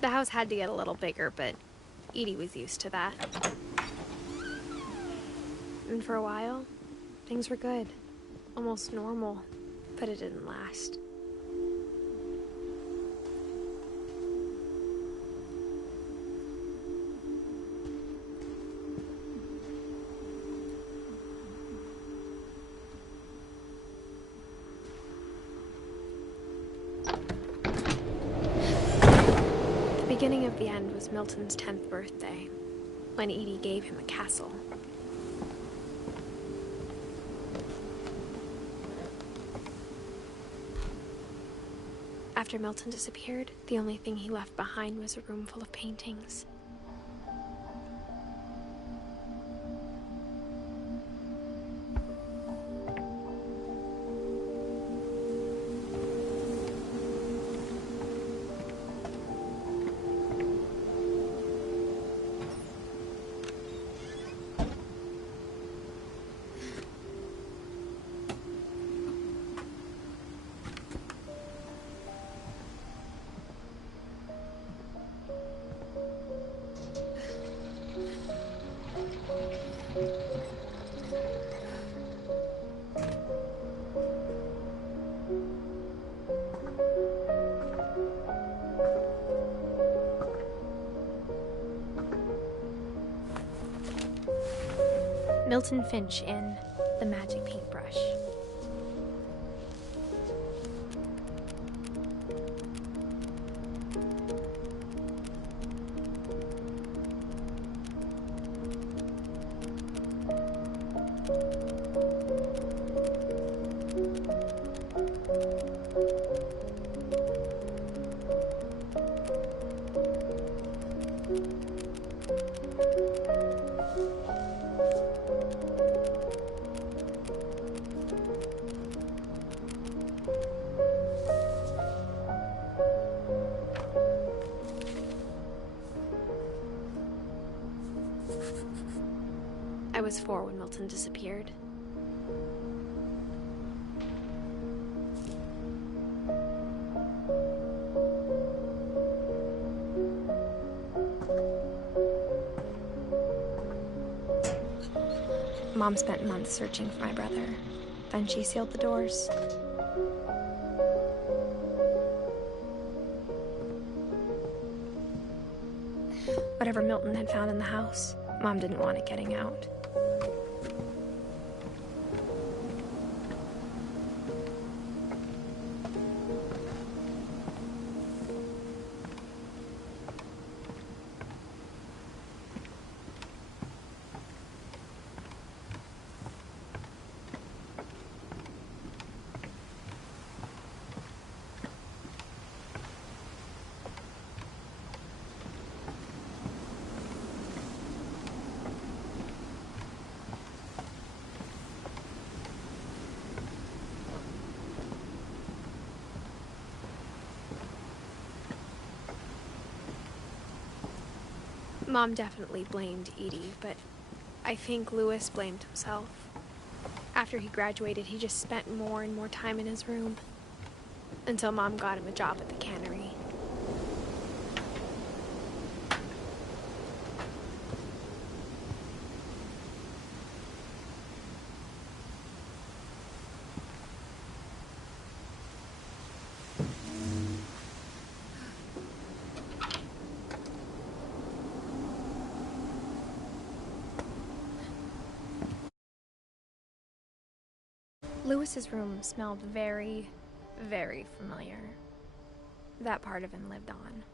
The house had to get a little bigger, but Edie was used to that. And for a while, things were good. Almost normal, but it didn't last. The beginning of the end was Milton's 10th birthday, when Edie gave him a castle. After Milton disappeared, the only thing he left behind was a room full of paintings. Milton Finch in The Magic Paintbrush. I was 4 when Milton disappeared. Mom spent months searching for my brother. Then she sealed the doors. Whatever Milton had found in the house, Mom didn't want it getting out. Mom definitely blamed Edie, but I think Louis blamed himself. After he graduated, he just spent more and more time in his room, until Mom got him a job at the cannery. Louis's room smelled very, very familiar. That part of him lived on.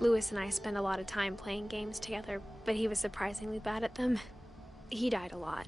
Louis and I spent a lot of time playing games together, but he was surprisingly bad at them. He died a lot.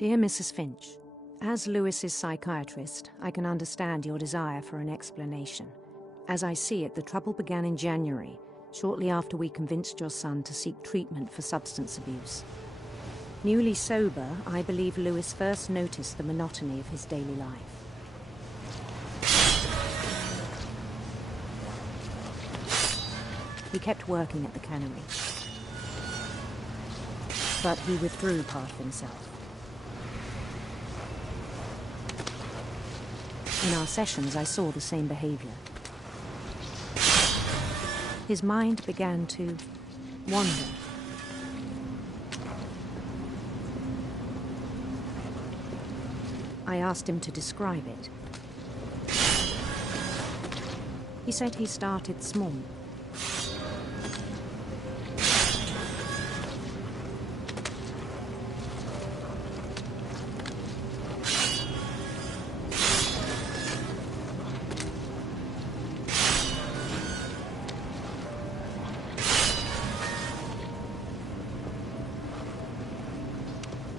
Dear Mrs. Finch, as Lewis's psychiatrist, I can understand your desire for an explanation. As I see it, the trouble began in January, shortly after we convinced your son to seek treatment for substance abuse. Newly sober, I believe Lewis first noticed the monotony of his daily life. He kept working at the cannery, but he withdrew part of himself. In our sessions, I saw the same behavior. His mind began to wander. I asked him to describe it. He said he started small.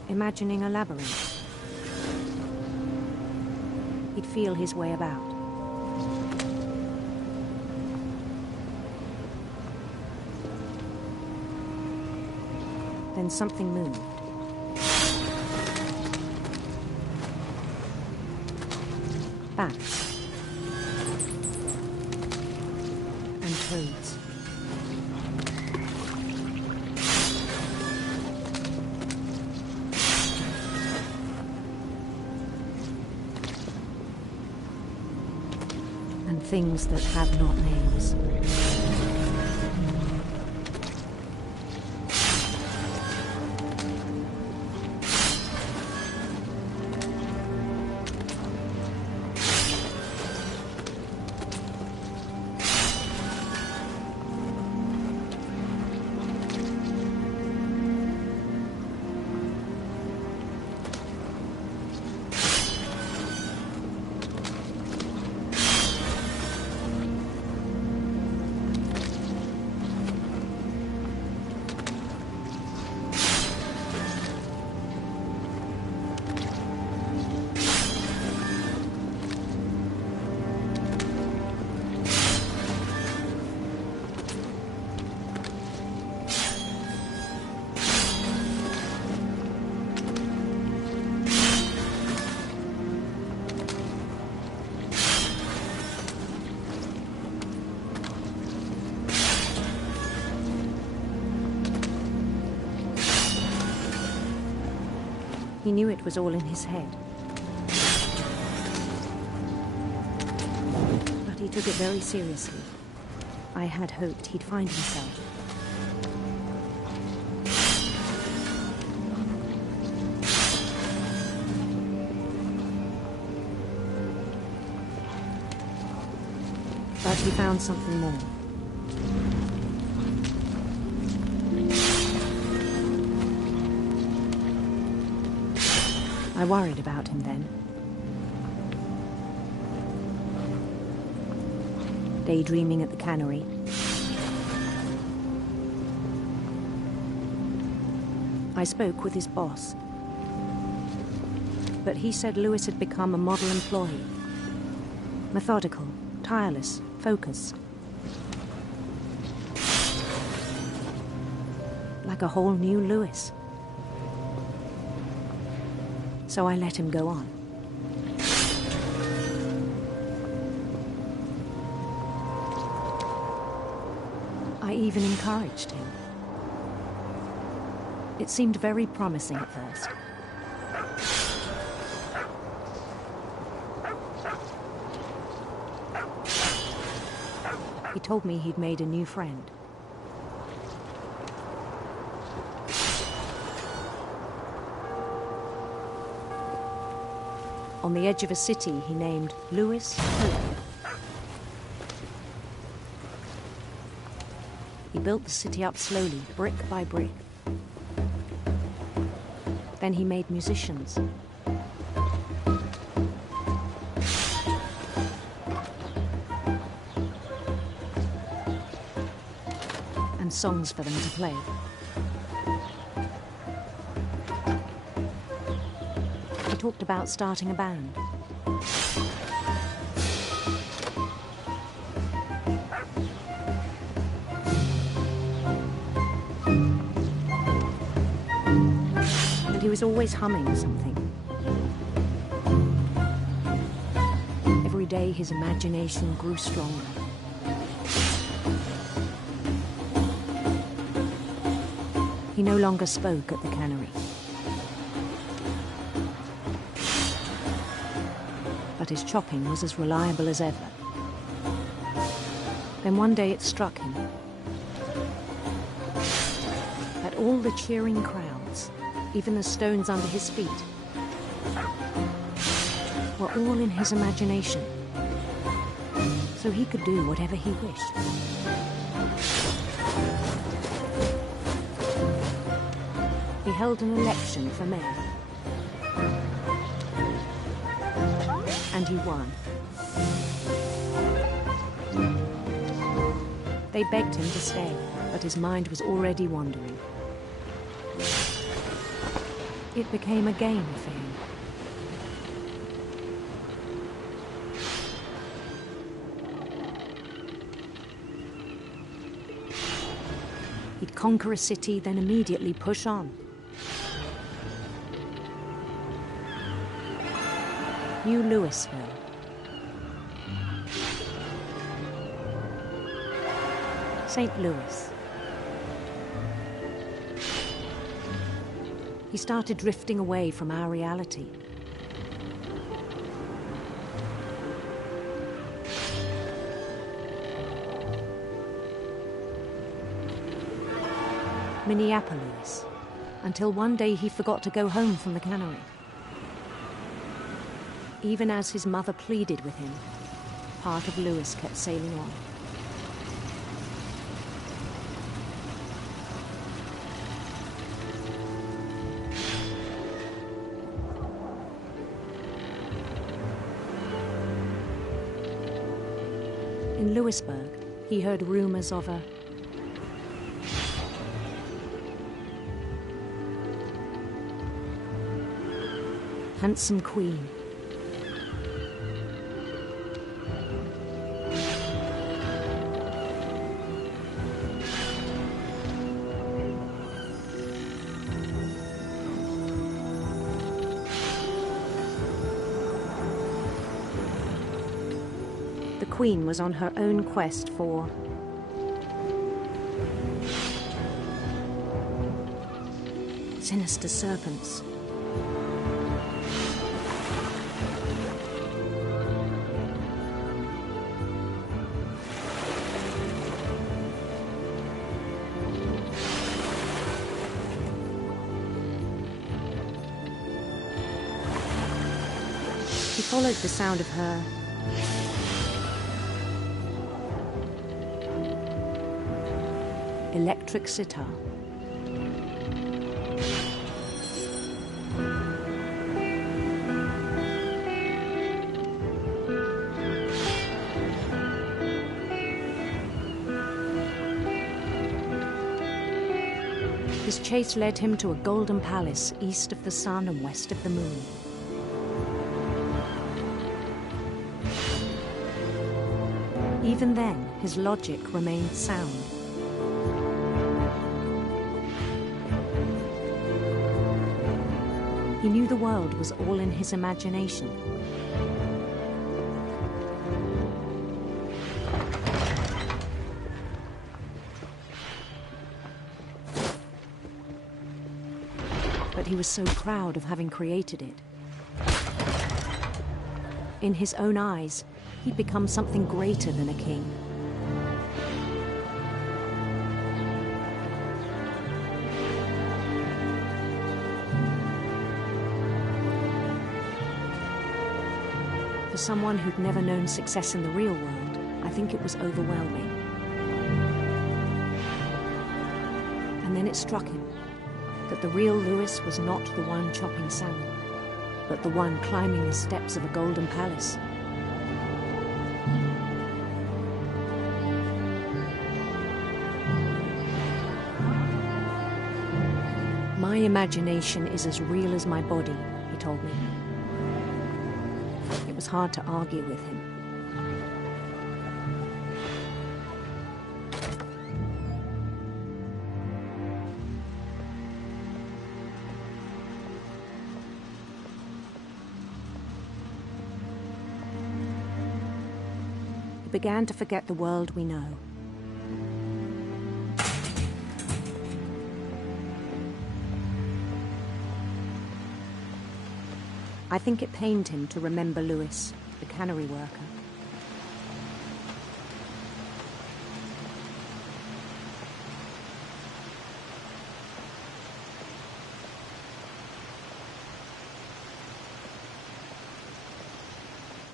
Imagining a labyrinth. He'd feel his way about. Then something moved. Bats. And toads. And things that have not names. He knew it was all in his head. But he took it very seriously. I had hoped he'd find himself. But he found something more. I worried about him then. Daydreaming at the cannery. I spoke with his boss. But he said Lewis had become a model employee. Methodical, tireless, focused. Like a whole new Lewis. So I let him go on. I even encouraged him. It seemed very promising at first. He told me he'd made a new friend. On the edge of a city he named Lewis Hope. He built the city up slowly, brick by brick. Then he made musicians. And songs for them to play. talked about starting a band. And he was always humming something. Every day his imagination grew stronger. He no longer spoke at the cannery. But his chopping was as reliable as ever. Then one day it struck him that all the cheering crowds, even the stones under his feet, were all in his imagination, so he could do whatever he wished. He held an election for mayor, and he won. They begged him to stay, but his mind was already wandering. It became a game for him. He'd conquer a city, then immediately push on. New Louisville. St. Louis. He started drifting away from our reality. Minneapolis, until one day he forgot to go home from the cannery. Even as his mother pleaded with him, part of Louis kept sailing on. In Louisburg, he heard rumors of a handsome queen. The queen was on her own quest for sinister serpents. He followed the sound of her electric sitar. His chase led him to a golden palace east of the sun and west of the moon. Even then, his logic remained sound. He knew the world was all in his imagination. But he was so proud of having created it. In his own eyes, he'd become something greater than a king. For someone who'd never known success in the real world, I think it was overwhelming. And then it struck him that the real Louis was not the one chopping salmon, but the one climbing the steps of a golden palace. My imagination is as real as my body, he told me. was hard to argue with him. He began to forget the world we know. I think it pained him to remember Lewis, the cannery worker.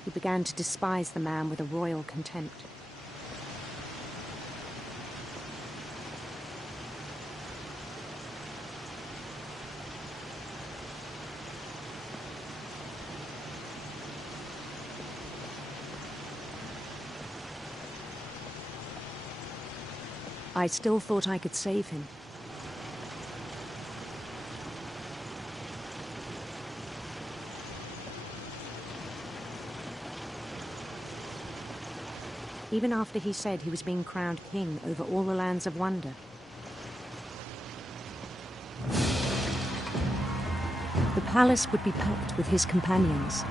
He began to despise the man with a royal contempt. I still thought I could save him. Even after he said he was being crowned king over all the lands of wonder. The palace would be packed with his companions.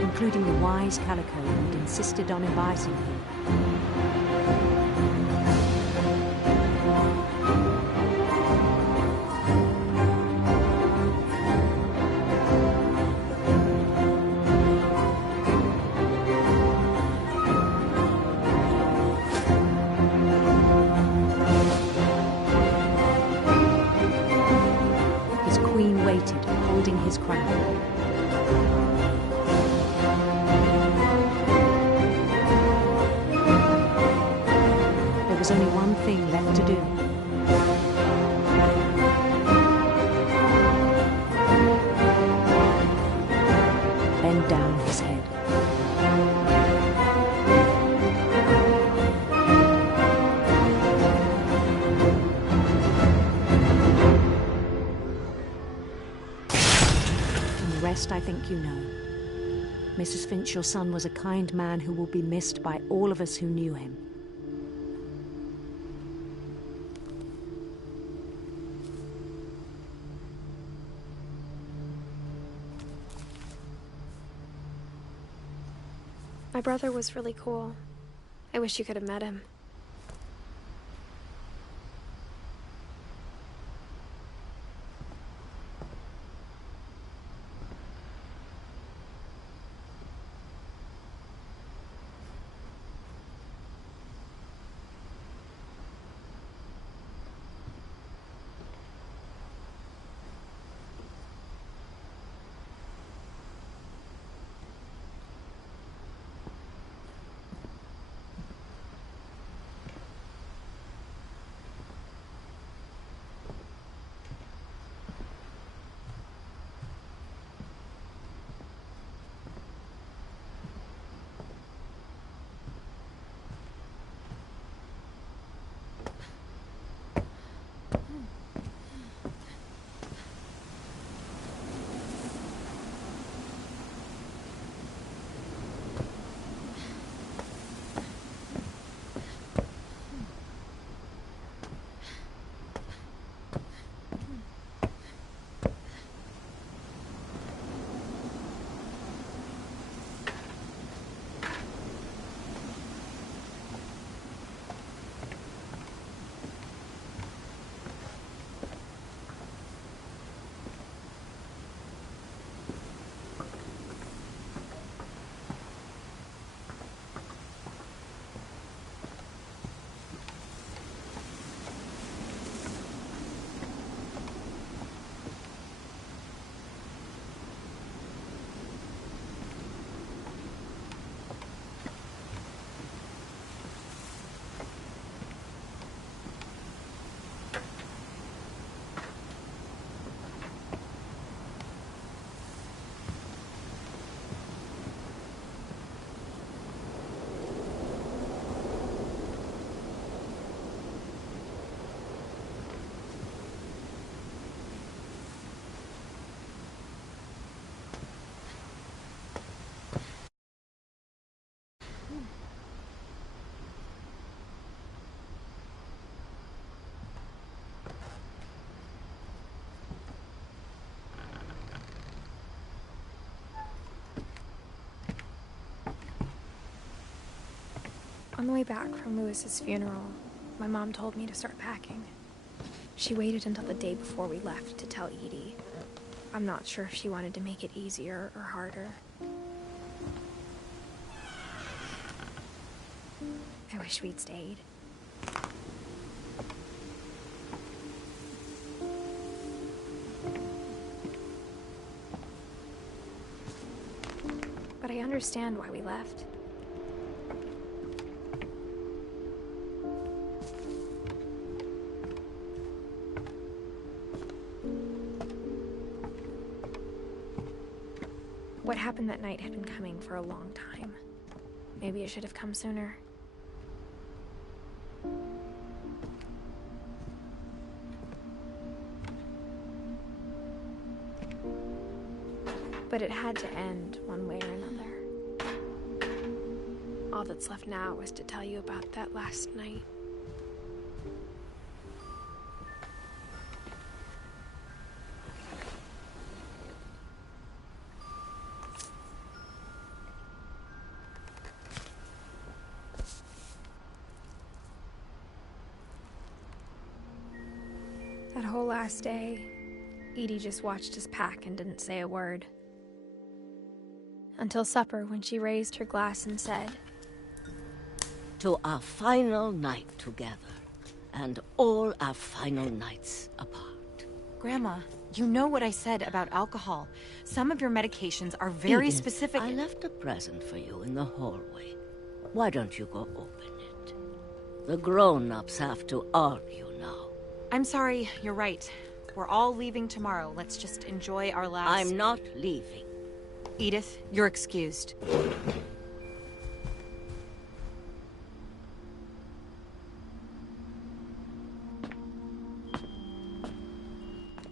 Including the wise Calico who'd insisted on inviting him. His queen waited, holding his crown. There was only one thing left to do. Bend down his head. And the rest I think you know. Mrs. Finch, your son was a kind man who will be missed by all of us who knew him. My brother was really cool. I wish you could have met him. On the way back from Lewis's funeral, my mom told me to start packing. She waited until the day before we left to tell Edie. I'm not sure if she wanted to make it easier or harder. I wish we'd stayed. But I understand why we left. What happened that night had been coming for a long time. Maybe it should have come sooner. But it had to end one way or another. All that's left now is to tell you about that last night. That whole last day, Edie just watched us pack and didn't say a word. Until supper, when she raised her glass and said, "To our final night together, and all our final nights apart." Grandma, you know what I said about alcohol. Some of your medications are very Edith, specific. I left a present for you in the hallway. Why don't you go open it? The grown-ups have to argue now. I'm sorry, you're right. We're all leaving tomorrow. Let's just enjoy our last... I'm not leaving. Edith, you're excused.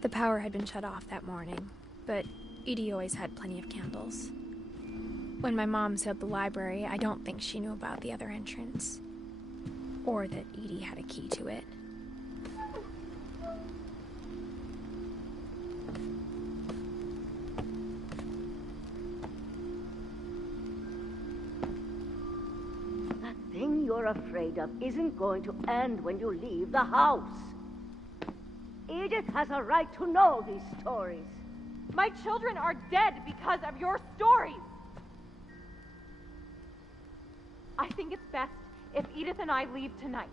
The power had been shut off that morning, but Edie always had plenty of candles. When my mom sealed the library, I don't think she knew about the other entrance, or that Edie had a key to it. That thing you're afraid of isn't going to end when you leave the house. Edith has a right to know these stories. My children are dead because of your stories. I think it's best if Edith and I leave tonight.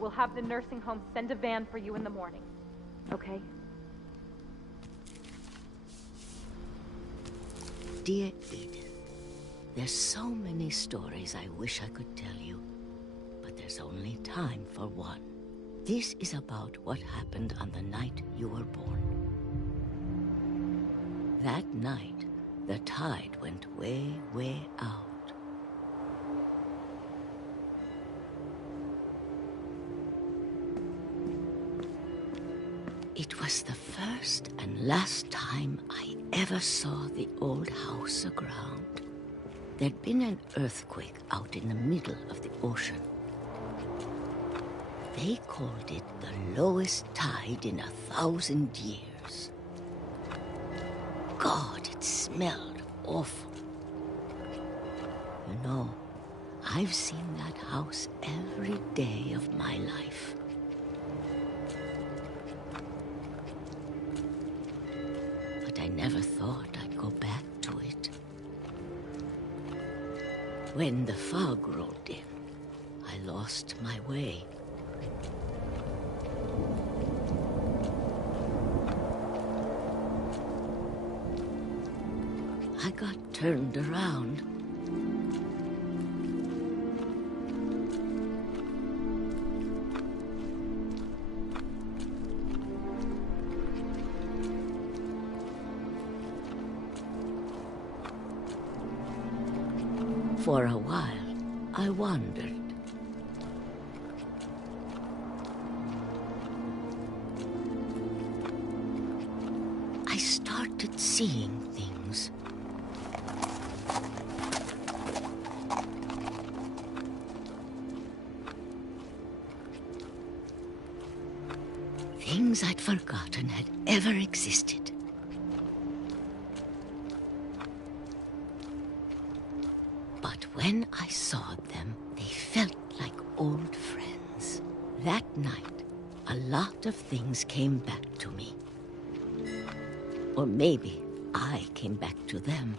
We'll have the nursing home send a van for you in the morning, okay? Dear Edith, there's so many stories I wish I could tell you, but there's only time for one. This is about what happened on the night you were born. That night, the tide went way, way out. It was the first and last time I ever saw the old house aground. There'd been an earthquake out in the middle of the ocean. They called it the lowest tide in 1,000 years. God, it smelled awful. You know, I've seen that house every day of my life. But I never thought I'd go back to it. When the fog rolled in, I lost my way. I got turned around. For a while, I wandered. I started seeing things. Things I'd forgotten had ever existed. When I saw them, they felt like old friends. That night, a lot of things came back to me. Or maybe I came back to them.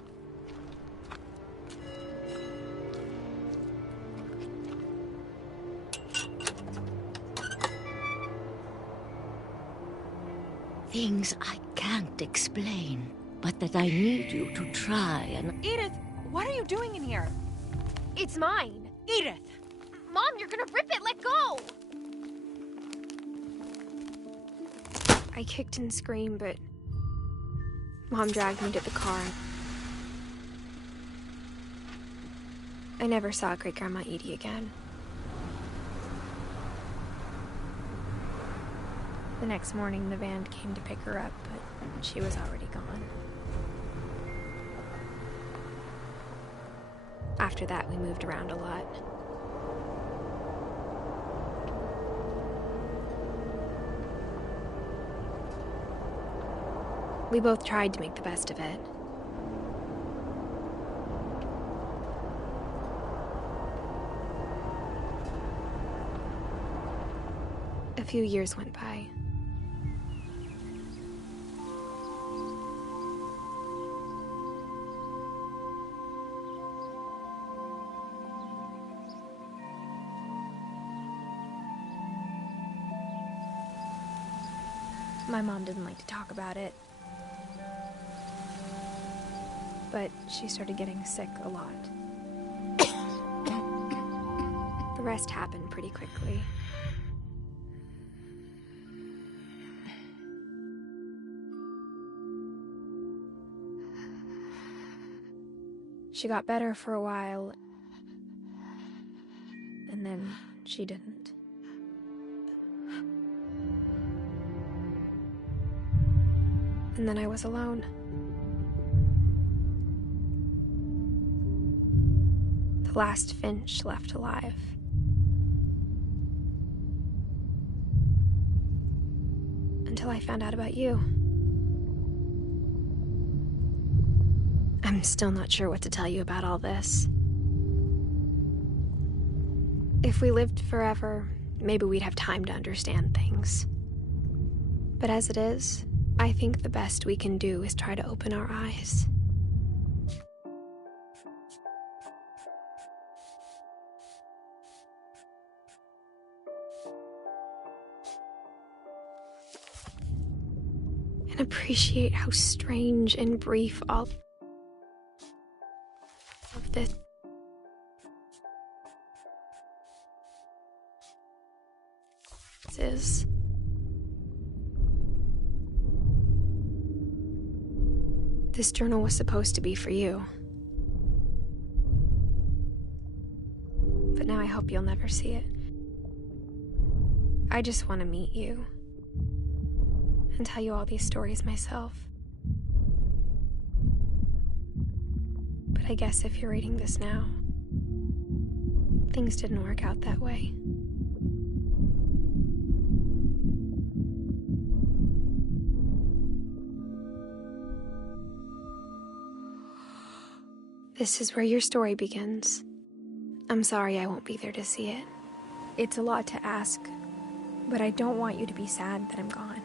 Things I can't explain, but that I need you to try and... Edith, what are you doing in here? It's mine. Edith! Mom, you're gonna rip it! Let go! I kicked and screamed, but Mom dragged me to the car. I never saw Great-Grandma Edie again. The next morning, the van came to pick her up, but she was already gone. After that, we moved around a lot. We both tried to make the best of it. A few years went by. My mom didn't like to talk about it. But she started getting sick a lot. The rest happened pretty quickly. She got better for a while, and then she didn't. And then I was alone. The last Finch left alive. Until I found out about you. I'm still not sure what to tell you about all this. If we lived forever, maybe we'd have time to understand things. But as it is, I think the best we can do is try to open our eyes. And appreciate how strange and brief all of this is. This journal was supposed to be for you. But now I hope you'll never see it. I just want to meet you and tell you all these stories myself. But I guess if you're reading this now, things didn't work out that way. This is where your story begins. I'm sorry I won't be there to see it. It's a lot to ask, but I don't want you to be sad that I'm gone.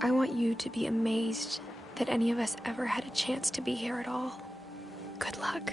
I want you to be amazed that any of us ever had a chance to be here at all. Good luck.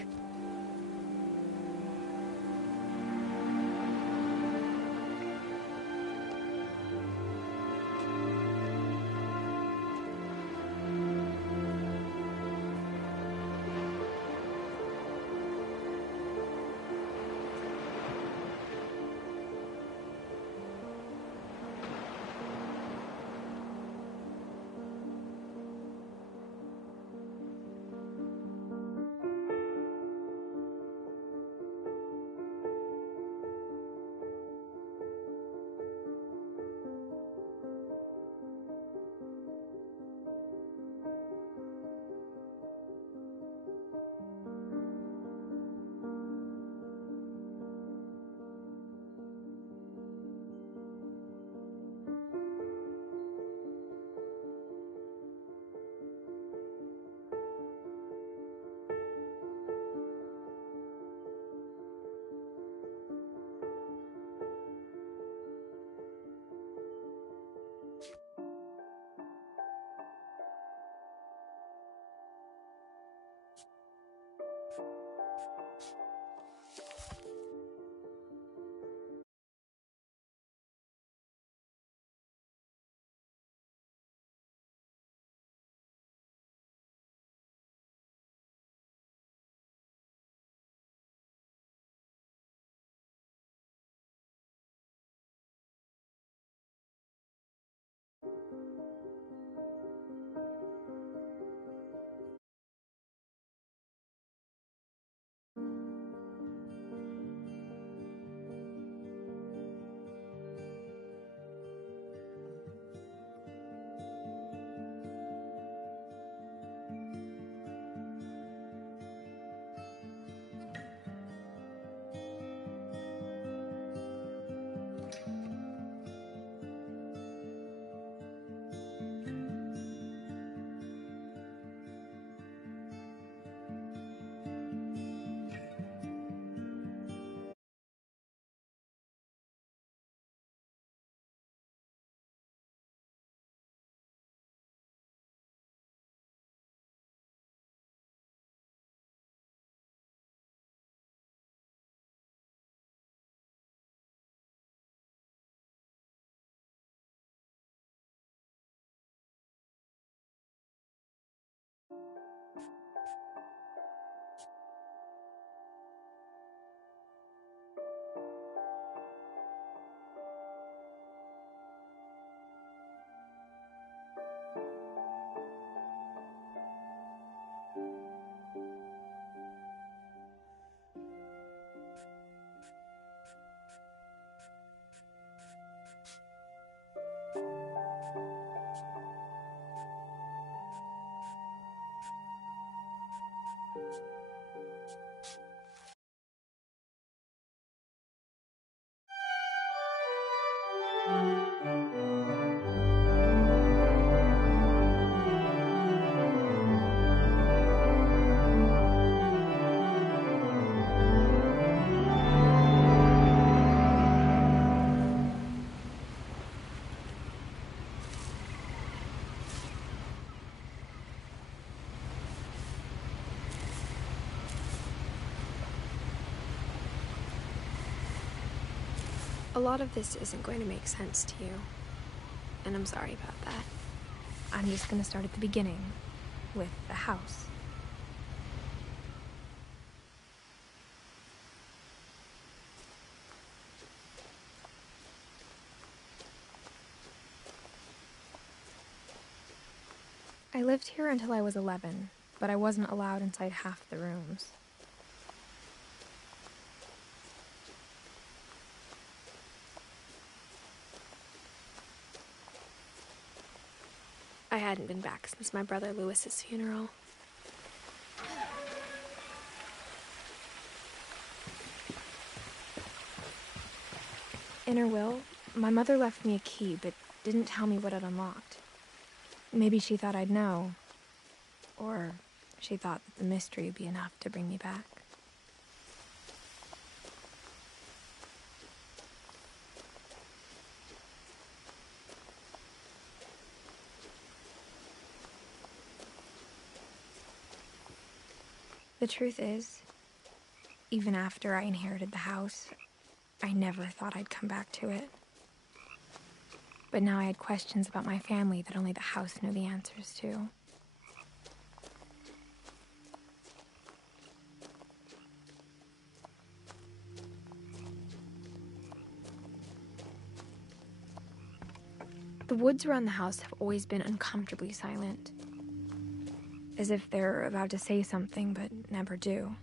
A lot of this isn't going to make sense to you, and I'm sorry about that. I'm just gonna start at the beginning, with the house. I lived here until I was 11, but I wasn't allowed inside half the rooms. I hadn't been back since my brother Lewis's funeral. In her will, my mother left me a key, but didn't tell me what it unlocked. Maybe she thought I'd know, or she thought that the mystery would be enough to bring me back. The truth is, even after I inherited the house, I never thought I'd come back to it. But now I had questions about my family that only the house knew the answers to. The woods around the house have always been uncomfortably silent, as if they're about to say something but never do.